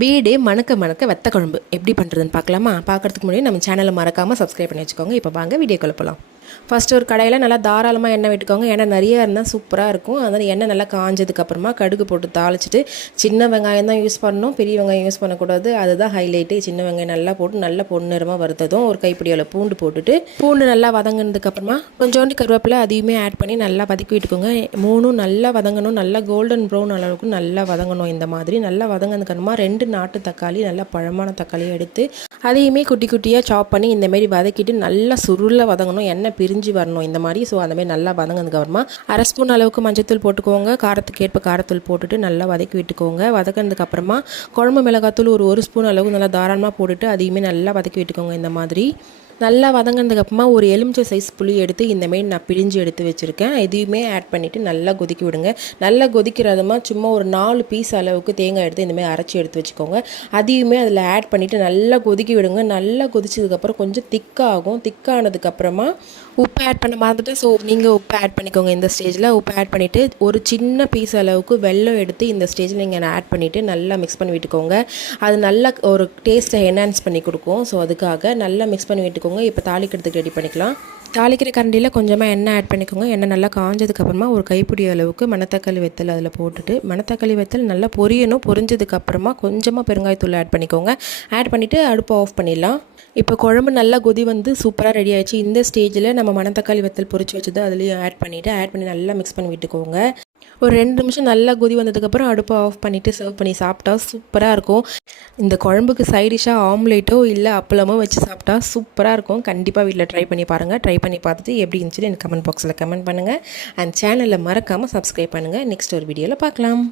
வீடே மணக்க மணக்க வெத்த குழம்பு. எப்படி பண்ணுறதுன்னு பார்க்கலாமா? பார்க்குறதுக்கு முன்னாடி நம்ம சேனலை மறக்காமல் சப்ஸ்கிரைப் பண்ணி வச்சுக்கோங்க. இப்போ வாங்க வீடியோ போகலாம் ஃபஸ்ட்டு ஒரு கடையில் நல்லா தாராளமாக எண்ணெய் விட்டுக்கோங்க. எண்ணெய் நிறைய இருந்தால் சூப்பராக இருக்கும். அதனால் எண்ணெய் நல்லா காஞ்சதுக்கப்புறமா கடுகு போட்டு தாளிச்சிட்டு சின்ன வெங்காயம் தான் யூஸ் பண்ணணும். பெரிய வெங்காயம் யூஸ் பண்ணக்கூடாது. அதுதான் ஹைலைட்டு சின்ன வெங்காயம் நல்லா போட்டு நல்லா பொன்னிறமாக வறுத்ததும் ஒரு கைப்பிடி பூண்டு போட்டுட்டு பூண்டு நல்லா வதங்கினதுக்கப்புறமா கொஞ்சோண்டு கருவேப்பிலை அதையுமே ஆட் பண்ணி நல்லா வதக்கி விட்டுக்கோங்க. மூணும் நல்லா வதங்கணும். நல்லா கோல்டன் ப்ரௌன் அளவுக்கு நல்லா வதங்கணும் இந்த மாதிரி. நல்லா வதங்கினதுக்கப்புறமா ரெண்டு நாட்டு தக்காளி நல்லா பழமான தக்காளியை எடுத்து அதையுமே குட்டி குட்டியாக சாப் பண்ணி இந்தமாரி வதக்கிட்டு நல்லா சுருளில் வதங்கணும். எண்ணெய் பிரிஞ்சு வரணும். இந்த மாதிரி ஸோ அந்த மாதிரி நல்லா வதங்கினதுக்கப்புறமா அரை ஸ்பூன் அளவுக்கு மஞ்சத்தூள் போட்டுக்கோங்க. காரத்துக்கு ஏற்ப காரத்தூள் போட்டுட்டு நல்லா வதக்கி விட்டுக்கோங்க. வதக்கினதுக்கப்புறமா குழம்பு மிளகாத்தூள் ஒரு ஒரு ஸ்பூன் அளவுக்கு நல்லா தாராளமாக போட்டுட்டு அதையுமே நல்லா வதக்கி விட்டுக்கோங்க. இந்த மாதிரி. நல்லா வதங்கினதுக்கப்புறமா ஒரு எலுமிச்சை சைஸ் புளி எடுத்து இந்தமாரி நான் பிழிஞ்சு எடுத்து வச்சுருக்கேன். இதையுமே ஆட் பண்ணிவிட்டு நல்லா கொதிக்க விடுங்க. நல்லா கொதிக்கிறதுமா சும்மா ஒரு நாலு பீஸ் அளவுக்கு தேங்காய் எடுத்து இந்தமாரி அரைச்சி எடுத்து வச்சுக்கோங்க. அதையுமே அதில் ஆட் பண்ணிவிட்டு நல்லா கொதிக்க விடுங்க. நல்லா கொதிச்சதுக்கப்புறம் கொஞ்சம் திக்காகும். திக்கானதுக்கப்புறமா உப்பு ஆட் பண்ண மறந்துட்டு ஸோ நீங்கள் உப்பு ஆட் பண்ணிக்கோங்க இந்த ஸ்டேஜில் உப்பு ஆட் பண்ணிவிட்டு ஒரு சின்ன பீஸ் அளவுக்கு வெல்லம் எடுத்து இந்த ஸ்டேஜில் நீங்கள் ஆட் பண்ணிவிட்டு நல்லா மிக்ஸ் பண்ணி விட்டுக்கோங்க. அது நல்லா ஒரு டேஸ்ட்டை என்ஹான்ஸ் பண்ணி கொடுக்கும். ஸோ அதுக்காக நல்லா மிக்ஸ் பண்ணி விட்டுக்கோங்க. இப்போ தாளிக்கிறதுக்கு ரெடி பண்ணிக்கலாம். தாளிக்கிற கரண்டியில் கொஞ்சமாக எண்ணெய் ஆட் பண்ணிக்கோங்க. எண்ணெய் நல்லா காஞ்சதுக்கப்புறமா ஒரு கைப்பிடி அளவுக்கு மணத்தக்காளி வெத்தல் அதில் போட்டுட்டு மணத்தக்காளி வெத்தல் நல்லா பொரியணும். பொரிஞ்சதுக்கப்புறமா கொஞ்சமாக பெருங்காயத்தூள் ஆட் பண்ணிக்கோங்க. ஆட் பண்ணிவிட்டு அடுப்பை ஆஃப் பண்ணிடலாம். இப்போ குழம்பு நல்லா கொதி வந்து சூப்பராக ரெடி ஆயிடுச்சு. இந்த ஸ்டேஜில் நம்ம மணத்தக்காளி வெத்தல் பொரிச்சு வச்சது அதுலேயும் ஆட் பண்ணிவிட்டு ஆட் பண்ணி நல்லா மிக்ஸ் பண்ணி விட்டுக்கோங்க. ஒரு ரெண்டு நிமிஷம் நல்லா கொதி வந்ததுக்கப்புறம் அடுப்பை ஆஃப் பண்ணிவிட்டு சர்வ் பண்ணி சாப்பிட்டா சூப்பராக இருக்கும். இந்த குழம்புக்கு சைடிஷாக ஆம்லேட்டோ இல்லை அப்பளமோ வச்சு சாப்பிட்டா சூப்பராக இருக்கும். கண்டிப்பாக வீட்டில் ட்ரை பண்ணி பாருங்கள் ட்ரை பண்ணி பார்த்துட்டு எப்படி இருந்துச்சுன்னு எனக்கு கமெண்ட் பாக்ஸில் கமெண்ட் பண்ணுங்கள் அண்ட் சேனலில் மறக்காமல் சப்ஸ்கிரைப் பண்ணுங்கள் நெக்ஸ்ட் ஒரு வீடியோவில் பார்க்கலாம்.